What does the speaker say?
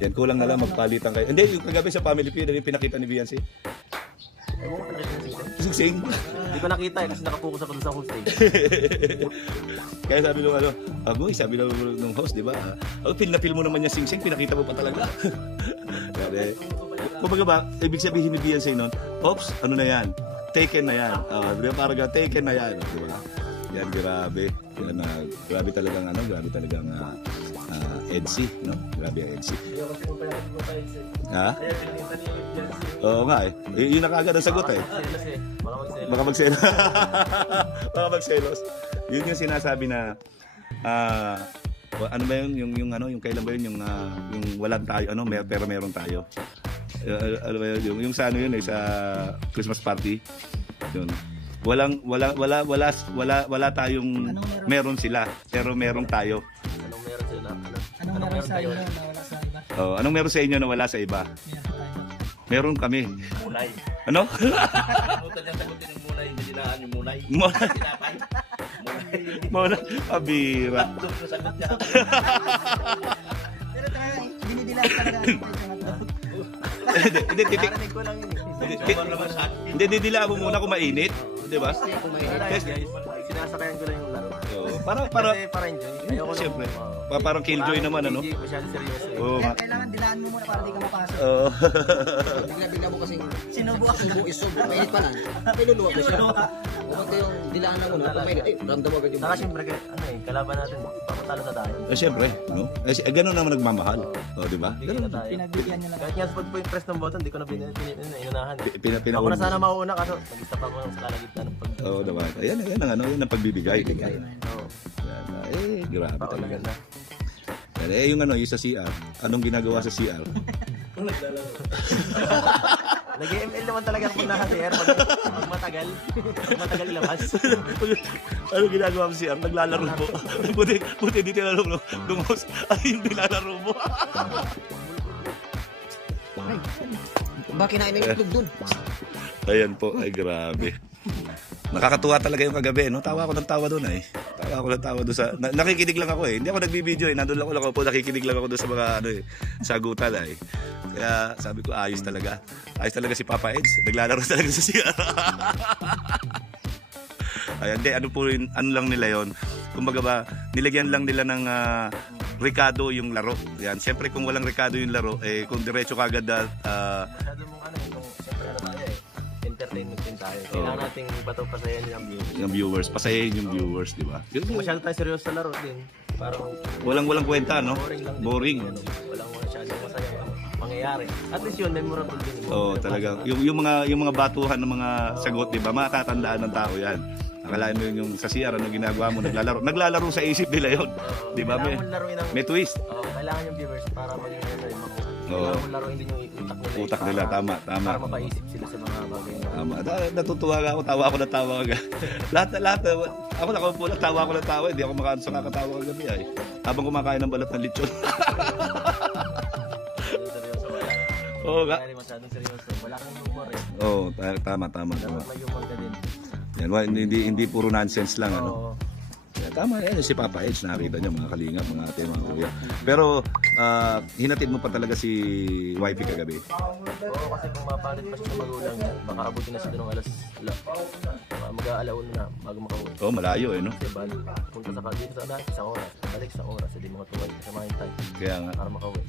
Yan, kulang na lang magpalitan kayo. Hindi, yung kagabi sa Family Feud, yung pinakita ni Beyonce. Ewan ko nakita ng sisig. Susing. Hindi ko nakita eh, kasi nakapokus ako dun sa hosting. Kaya sabi nung Agoy, sabi nung host, di ba? Feel na feel mo naman yung sing-sing, pinakita mo pa talaga. Kaya, kumbaga ba, ibig sabihin ni Beyonce nun, oops, ano na yan? Taken na yan. Parang taken na yan. Di ba? Yan, grabe. Yan, grabe talagang EDC, no? Grabe ang EDC. Ha? Oo nga eh. Yun na kagad ang sagot eh. Baka magselos. Baka magselos. Yun yung sinasabi na ano ba yun yung kailan ba yun yung walang tayo pero meron tayo. Ano ba yun yung sa ano yun sa Christmas party. Yun. Wala tayong meron sila pero merong tayo. Anong meron sila? Anong meron sa inyo na wala sa iba? Oh, anong meron sa inyo na wala sa iba? Meron kami. Mulay. Ano? Sagutin niya, sagutin yung mulay. Dilaan yung mulay. Mulay. Tinapay. Mulay. Pabira. Doon na sagot niya. Pero talaga, dinidilaan talaga. Hindi, titik. Narinig ko lang yun eh. Hindi, didila mo muna kung mainit. Di ba? Wala yun, guys. Sinasakayan ko lang yung laro. Para Kasi para enjoy. Ayoko siyempre. Parang killjoy naman, ano? Hindi masyado seryoso eh. Oo nga. Kailangan dilaan mo muna para di ka mapasok. Oo. Bigla-bigla mo kasing Sinubo ako. isubo. Mainit pa lang. Pinuluwa ko siya. Kapag yung dilaan na mo na, pag mainit, ramdam agad yung Saka siyempre, kalaban natin, papatalo sa tayo. Siyempre, no? Ganun naman nagmamahal. Di ba? Bigyan na tayo. Pinagbigyan niya lang. Kahit nga sa pag-press ng button, di ko na inunahan. Ako na Pinauna. sana mauna kaso nag-stop ako sa kalagitnaan ng pag... Oo, diba? Yan ang pagbibigay. Oo. Grabe Pauna talaga. yun na. Yung yung sa CR, anong ginagawa sa CR? Nag-ML naman talaga ako na kasi pag matagal. Pag matagal ilabas. Anong ginagawa sa CR? Naglalaro po. Buti dito na lumos. Ano yung nilalaro mo? Baka kinain na yung itlog dun. Ayan po, ay grabe. Nakakatuwa talaga yung kagabi, no? Tawa ako ng tawa doon eh. Tawa ako ng tawa doon sa... nakikinig lang ako eh. Hindi ako nagbibideo eh. Nandun lang ako po, nakikinig lang ako doon sa mga sagutan eh. Kaya sabi ko, ayos talaga. Ayos talaga si Papa Eds. Naglalaro talaga sa CR. Ayan, hindi, ano lang nila yon. Kumbaga ba, nilagyan lang nila ng rekado yung laro. Yan, siyempre kung walang rekado yung laro, kung diretso kagad Masyado mong kung siyempre tayo eh. Entertainment din tayo. Kailangan nating pasayan yung viewers. yung viewers, pasayin yung viewers, di ba? Kung masyado tayo seryoso sa laro din, parang Walang kwenta, no? boring lang din. Boring. Walang masyadong masaya mangyayari. At least yun, memorable din. Oo, talaga. Yung mga batuhan ng mga sagot, di ba? Matatandaan ng tao yan. Akalain mo yung sa CR, ano ginagawa mo? Naglalaro sa isip nila yon, di ba? Kailangan mong laruin ang... May twist. Kailangan yung viewers para maging Oo. kailangan mong laruin din yung utak nila. Utak nila, tama. Para mapaisip sila sa mga bagay na... Tama. Natutuwa ako, tawa ako ng tawa kagabi. lahat. Ako nakaupo lang, tawa ako ng tawa. Hindi ako makaano sa kakatawa kagabi ay. Habang kumakain ng balat ng lechon. Seryoso, wala. Oo nga. Kaya masyadong seryoso. Wala kang humor eh. Oo, tama. Dapat may humor ka din. Yan, hindi puro nonsense lang, ano. Oo. Tama yan, si Papa Edge, nakita niyo mga kalingap, mga ate, mga kuya. Pero hinatid mo pa talaga si wifey kagabi. Oo, kasi kung mapalit pa siya sa magulang niya, baka abutin na sila ng mag-aalaon na bago makauwi. Oo, malayo no? Diba, punta sa dito sa isang oras, balik sa oras, hindi mga tuwag, kasamahin tayo Kaya nga. para makauwi.